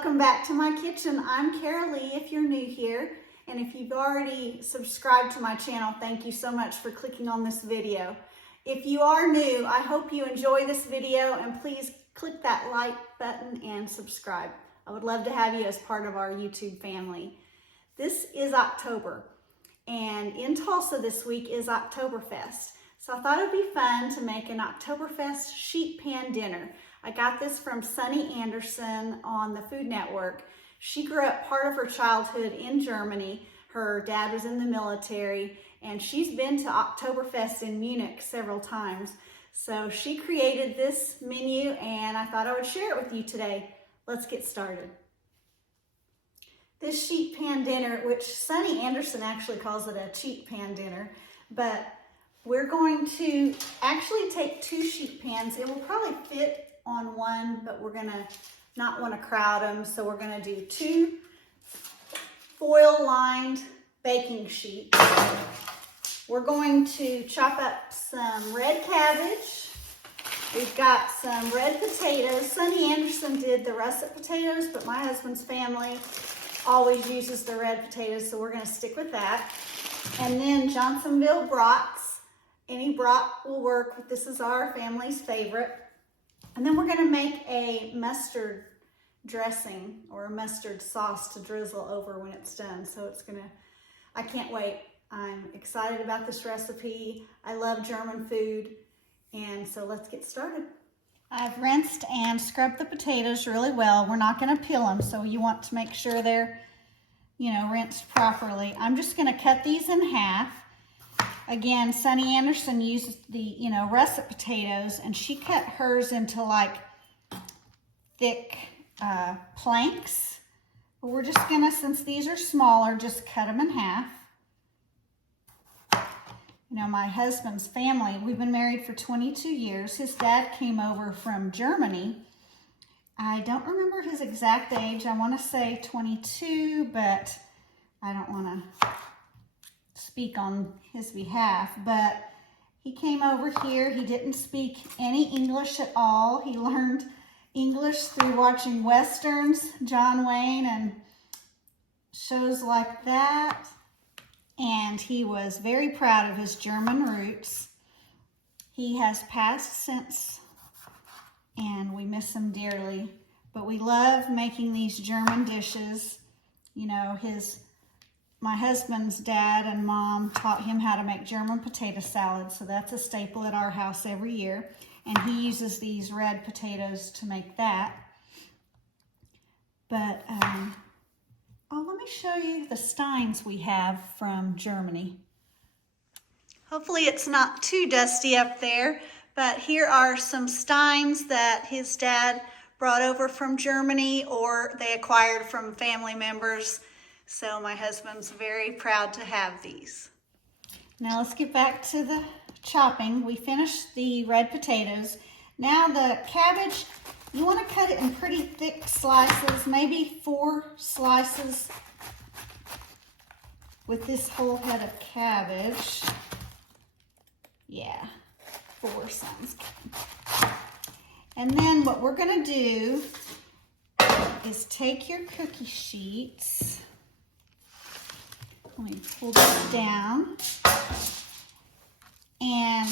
welcome back to my kitchen. I'm Cara Lee if you're new here, and if you've already subscribed to my channel, thank you so much for clicking on this video. If you are new, I hope you enjoy this video, and please click that like button and subscribe. I would love to have you as part of our YouTube family. This is October, and in Tulsa this week is Oktoberfest. So I thought it'd be fun to make an Oktoberfest sheet pan dinner. I got this from Sunny Anderson on the Food Network. She grew up part of her childhood in Germany. Her dad was in the military, and she's been to Oktoberfest in Munich several times. So she created this menu, and I thought I would share it with you today. Let's get started. This sheet pan dinner, which Sunny Anderson actually calls it a cheap pan dinner, but we're going to actually take 2 sheet pans. It will probably fit on one, but we're gonna not want to crowd them, so we're gonna do 2 foil-lined baking sheets. We're going to chop up some red cabbage. We've got some red potatoes. Sunny Anderson did the russet potatoes, but my husband's family always uses the red potatoes, so we're gonna stick with that. And then Johnsonville brats. Any brat will work, but this is our family's favorite. And then we're gonna make a mustard dressing or a mustard sauce to drizzle over when it's done. So I can't wait. I'm excited about this recipe. I love German food. And so let's get started. I've rinsed and scrubbed the potatoes really well. We're not gonna peel them, so you want to make sure they're, rinsed properly. I'm just gonna cut these in half. Again, Sunny Anderson uses the, russet potatoes, and she cut hers into like thick planks. But we're just gonna, since these are smaller, just cut them in half. My husband's family, we've been married for 22 years. His dad came over from Germany. I don't remember his exact age. I want to say 22, but I don't want to speak on his behalf. But he came over here. He didn't speak any English at all. He learned English through watching Westerns, John Wayne, and shows like that. And he was very proud of his German roots. He has passed since, and we miss him dearly. But we love making these German dishes. My husband's dad and mom taught him how to make German potato salad, so that's a staple at our house every year. And he uses these red potatoes to make that. But let me show you the steins we have from Germany. Hopefully it's not too dusty up there, but here are some steins that his dad brought over from Germany, or they acquired from family members. So my husband's very proud to have these. Now let's get back to the chopping. We finished the red potatoes. Now the cabbage, you want to cut it in pretty thick slices, maybe 4 slices with this whole head of cabbage. Yeah, 4 sounds good. And then what we're going to do is take your cookie sheets. Let me pull this down. And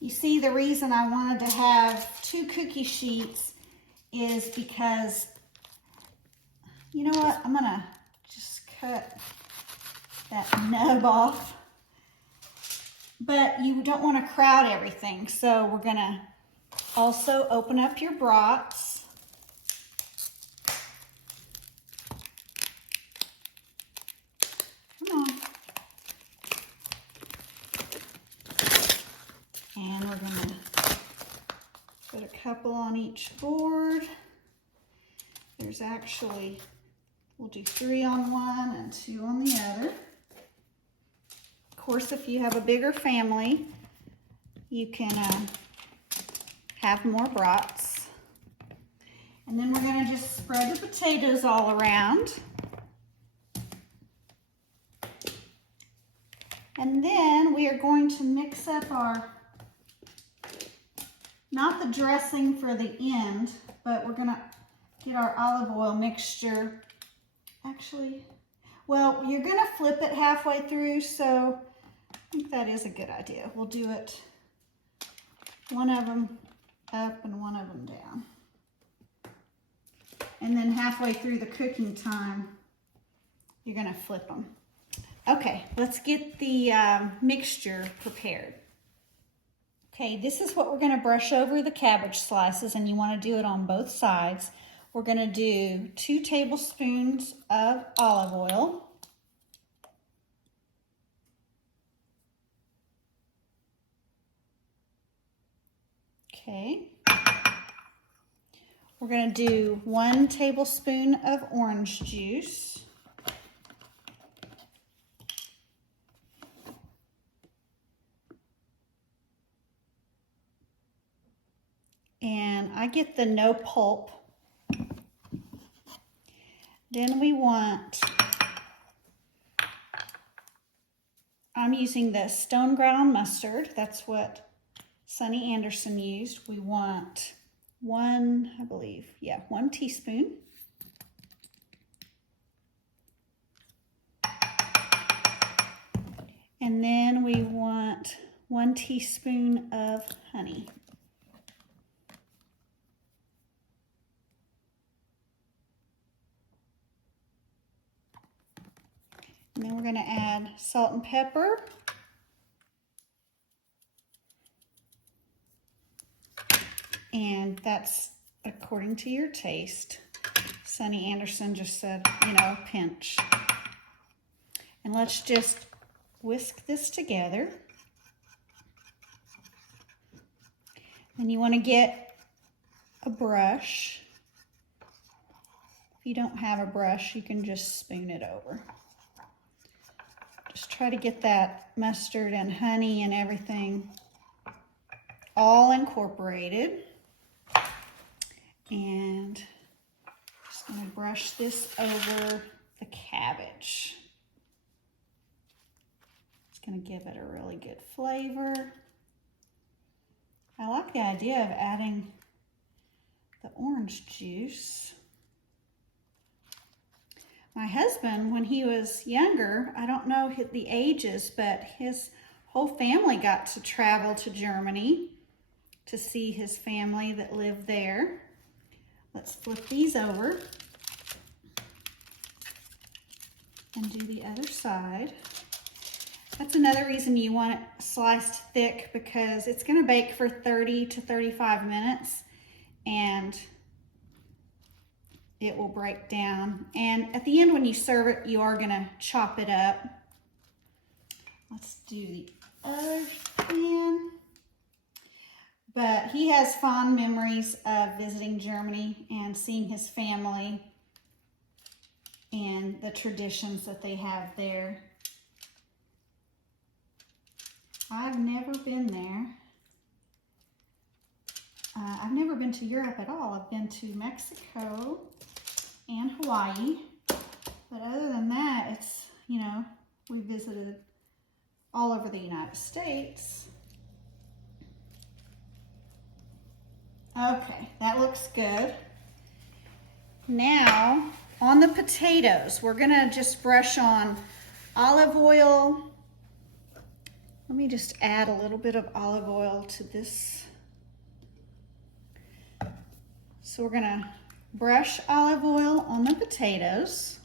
you see, the reason I wanted to have 2 cookie sheets is because, you know what, I'm gonna just cut that nub off. But you don't want to crowd everything, so we're gonna also open up your brats. Come on. And we're gonna put a couple on each board. There's actually, we'll do 3 on one and 2 on the other. Of course, if you have a bigger family, you can have more brats. And then we're gonna just spread the potatoes all around. And then we are going to mix up our, not the dressing for the end, but we're gonna get our olive oil mixture. Actually, well, you're gonna flip it halfway through, so I think that is a good idea. We'll do it one of them up and one of them down. And then halfway through the cooking time, you're gonna flip them. Okay, let's get the mixture prepared. Okay, this is what we're gonna brush over the cabbage slices, and you wanna do it on both sides. We're gonna do 2 tablespoons of olive oil. Okay. We're gonna do 1 tablespoon of orange juice. And I get the no pulp. Then we want, I'm using the stone ground mustard. That's what Sonny Anderson used. We want 1, I believe, yeah, 1 teaspoon. And then we want 1 teaspoon of honey. And then we're going to add salt and pepper. And that's according to your taste. Sonny Anderson just said, you know, pinch. And let's just whisk this together. And you want to get a brush. If you don't have a brush, you can just spoon it over. Just try to get that mustard and honey and everything all incorporated. And just going to brush this over the cabbage. It's going to give it a really good flavor. I like the idea of adding the orange juice. My husband, when he was younger, I don't know the ages, but his whole family got to travel to Germany to see his family that lived there. Let's flip these over and do the other side. That's another reason you want it sliced thick, because it's going to bake for 30 to 35 minutes and it will break down. And at the end when you serve it, you are going to chop it up. Let's do the other pan. But he has fond memories of visiting Germany and seeing his family and the traditions that they have there. I've never been there. I've never been to Europe at all. I've been to Mexico and Hawaii. But other than that, it's, you know, we visited all over the United States. Okay, that looks good. Now, on the potatoes, we're gonna just brush on olive oil. Let me just add a little bit of olive oil to this. So we're gonna brush olive oil on the potatoes.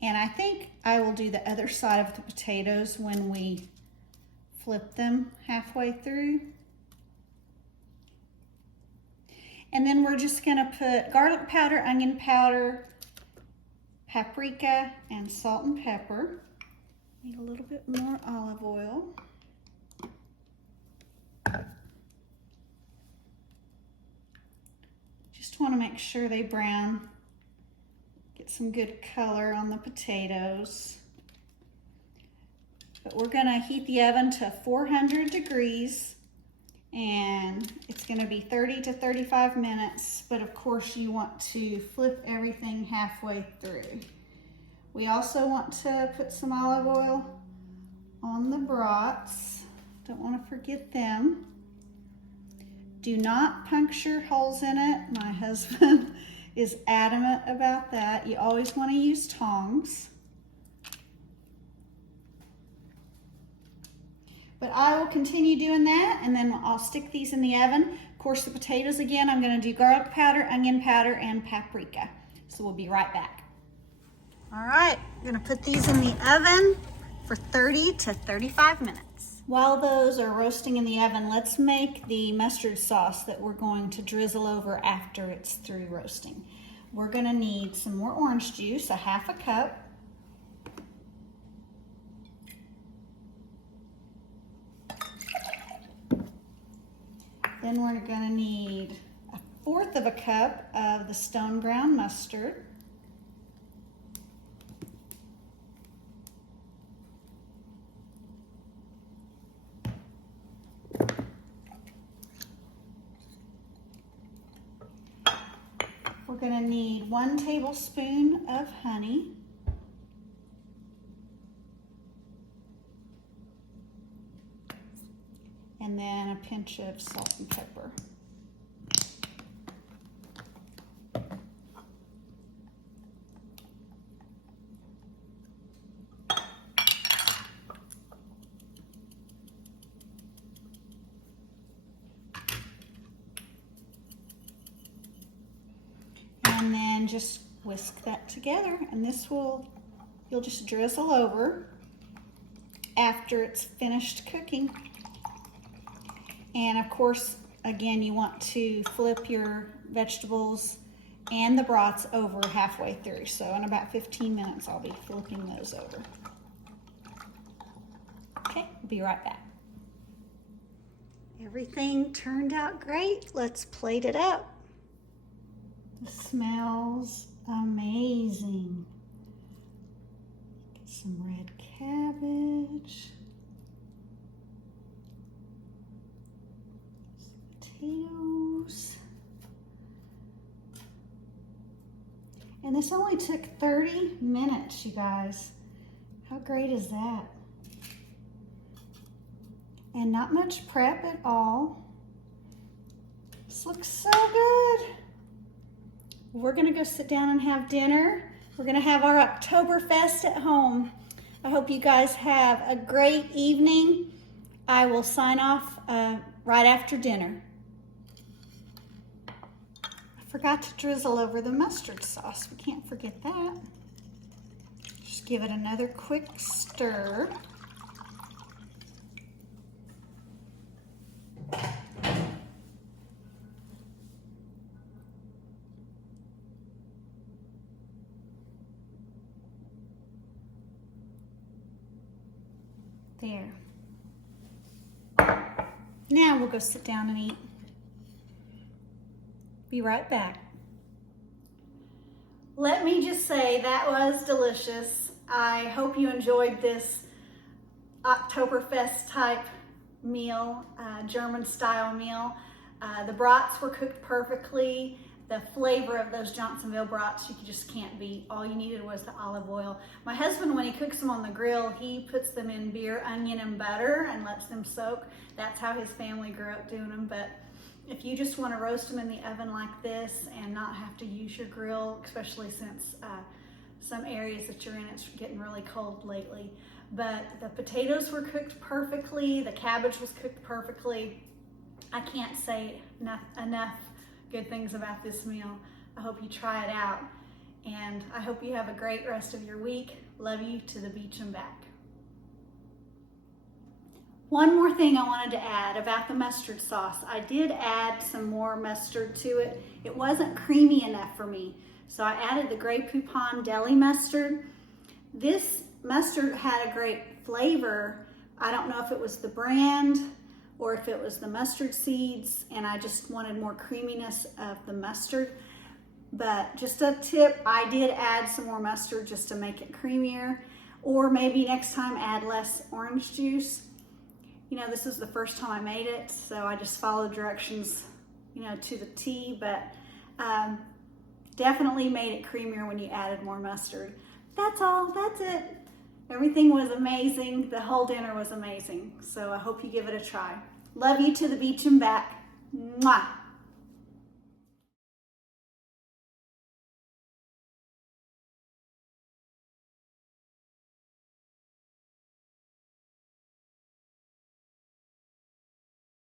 And I think I will do the other side of the potatoes when we flip them halfway through. And then we're just gonna put garlic powder, onion powder, paprika, and salt and pepper. Need a little bit more olive oil. Just want to make sure they brown. Get some good color on the potatoes. But we're gonna heat the oven to 400 degrees and it's gonna be 30 to 35 minutes, but of course you want to flip everything halfway through. We also want to put some olive oil on the brats. Don't want to forget them. Do not puncture holes in it. My husband is adamant about that. You always want to use tongs. But I will continue doing that, and then I'll stick these in the oven. Of course, the potatoes, again, I'm going to do garlic powder, onion powder, and paprika. So we'll be right back. All right, I'm going to put these in the oven for 30 to 35 minutes. While those are roasting in the oven, let's make the mustard sauce that we're going to drizzle over after it's through roasting. We're going to need some more orange juice, a half a cup. Then we're going to need 1/4 of a cup of the stone ground mustard. We're going to need 1 tablespoon of honey. And then a pinch of salt and pepper. And then just whisk that together, and this you'll just drizzle over after it's finished cooking. And of course, again, you want to flip your vegetables and the broths over halfway through. So in about 15 minutes, I'll be flipping those over. Okay, we'll be right back. Everything turned out great. Let's plate it up. It smells amazing. Get some red cabbage. Potatoes. And this only took 30 minutes, you guys. How great is that? And not much prep at all. This looks so good. We're gonna go sit down and have dinner. We're gonna have our Oktoberfest at home. I hope you guys have a great evening. I will sign off right after dinner. I forgot to drizzle over the mustard sauce. We can't forget that. Just give it another quick stir. There. Now we'll go sit down and eat. Be right back. Let me just say that was delicious. I hope you enjoyed this Oktoberfest type meal, German style meal. The brats were cooked perfectly. The flavor of those Johnsonville brats, you just can't beat. All you needed was the olive oil. My husband, when he cooks them on the grill, he puts them in beer, onion, and butter and lets them soak. That's how his family grew up doing them. But if you just want to roast them in the oven like this and not have to use your grill, especially since some areas that you're in, it's getting really cold lately. But the potatoes were cooked perfectly. The cabbage was cooked perfectly. I can't say enough good things about this meal. I hope you try it out, and I hope you have a great rest of your week. Love you to the beach and back. One more thing I wanted to add about the mustard sauce. I did add some more mustard to it. It wasn't creamy enough for me, so I added the Grey Poupon deli mustard. This mustard had a great flavor. I don't know if it was the brand or if it was the mustard seeds, and I just wanted more creaminess of the mustard. But just a tip, I did add some more mustard just to make it creamier, or maybe next time add less orange juice. You know, this is the first time I made it, so I just followed directions, you know, to the T, but definitely made it creamier when you added more mustard. That's all, that's it. Everything was amazing. The whole dinner was amazing. So I hope you give it a try. Love you to the beach and back. Mwah.